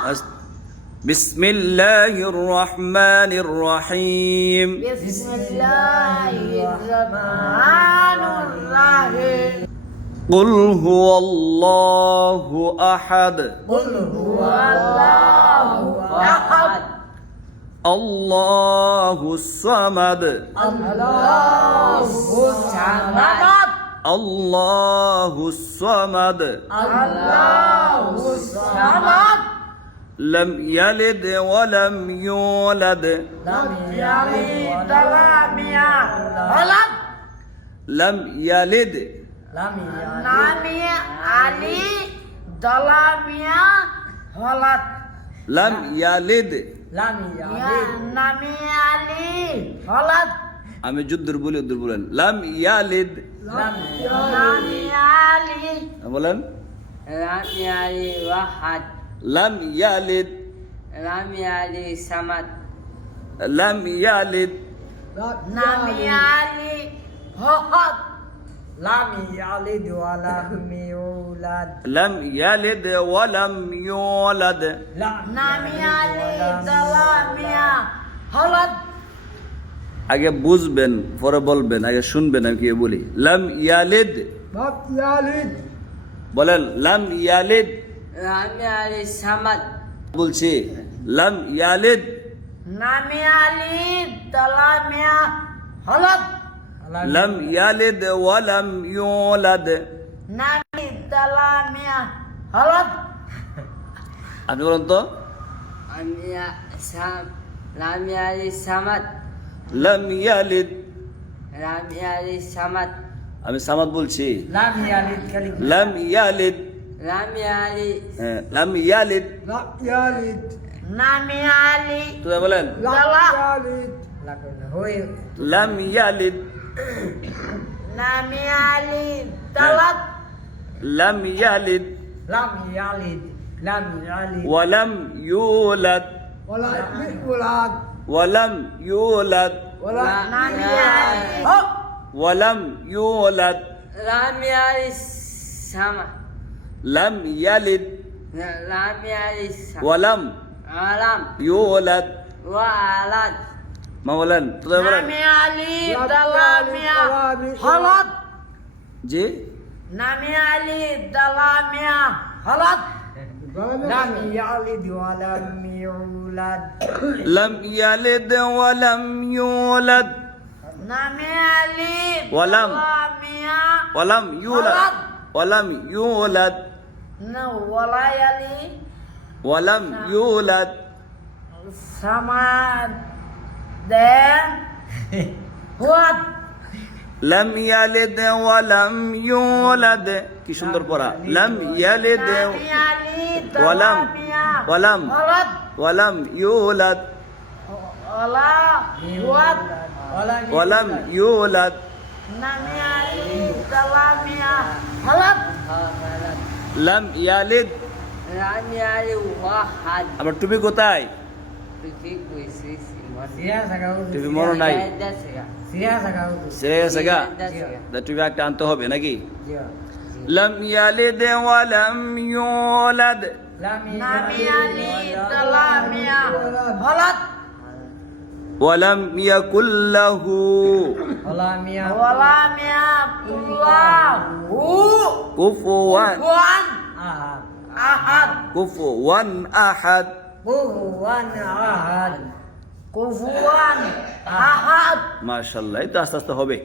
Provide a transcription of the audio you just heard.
بسم الله الرحمن الرحيم بسم الله الرحمن الرحيم قل هو الله أحد قل هو الله أحد الله الصمد الله الصمد الله الصمد الله الصمد لم يلد ولم يولد لم يلد ولم يولد لم يلد لم يلد ولم يولد لم يلد لم يلد ولد আমি যুদ্ধর বলি উদ্দুর বলেন লাম ইয়ালিদ لم يلد বলেন لم يلد واحد লাম ইয়ালিদ لم يلد صمد লাম ইয়ালিদ لم يلد ولد لم يلد ولم يولد লাম ইয়ালিদ ওয়ালাম ইউলাদ لم يلد ولم يولد আগে বুঝবেন পরে বলবেন আগে শুনবেন আমি কি বলি লাম ইয়ালিদ لم يلد বলেন লাম ইয়ালিদ لم يلد صمد বলছি লাম ইয়ালিদ لم يلد ولم يولد লাম ইয়ালিদ ওয়ালাম ইউলাদ لم يلد ولم يولد আপনি বলেন তো لم يلد صمد লাম ইয়ালিদ لم يلد صمد আমি সামাদ বলছি لم يلد كلمة লাম ইয়ালিদ لم يلد লাম ইয়ালিদ لم يلد لم يلد তো বলেন لم لا. يلد لكن هو লাম ইয়ালিদ لم يلد ولد লাম ইয়ালিد لم يلد لم يلد ওয়ালাম ইউলাদ ولا يولد ওয়ালাম ইউলাদ ولا لم يلد ওয়ালাম ইউলাদ لم يلد صمد লাম ইয়ালিদ لم يلد صمد ওয়ালাম ولم ইউলাদ ولد মা বলেন তো বলেন لم يلد ولم يولد জি لم يلد ولم يولد لم يلد ولم يولد লাম ইয়ালিদ ওয়ালাম ইউলাদ لم يلد ولم. ওয়ালাম ইউলাদ ولد. ওয়ালাম ইউলাদ ولا يلد ওয়ালাম ইউলাদ samad then what লাম ইয়ালিদ ওয়ালাম ইউলাদ কি সুন্দর পড়া লাম ইয়ালিদ لم يلد ولم. ولم. ولد ওয়ালাম ইউলাদ ولا what ওয়ালাম ইউলাদ لم يلد ولم يولد লাম ইয়ালিদ لم يلد واحد আমার টুপি কোথায় টুপি মনে নাই ছেড়ে গেছে গা তা টুপি একটা আনতে হবে নাকি লাম ইয়ালিদ ওয়ালাম ইউলাদ لم يلد ولم يولد ওয়ালাম ইয়াকুল লাহু ولم يولد ولم يكن له কুফুওয়ান كفوا أحد أحد কুফুওয়ান আহাদ كفوا أحد كفوا أحد মাশাআল্লাহ এই তো আস্তে আস্তে হবে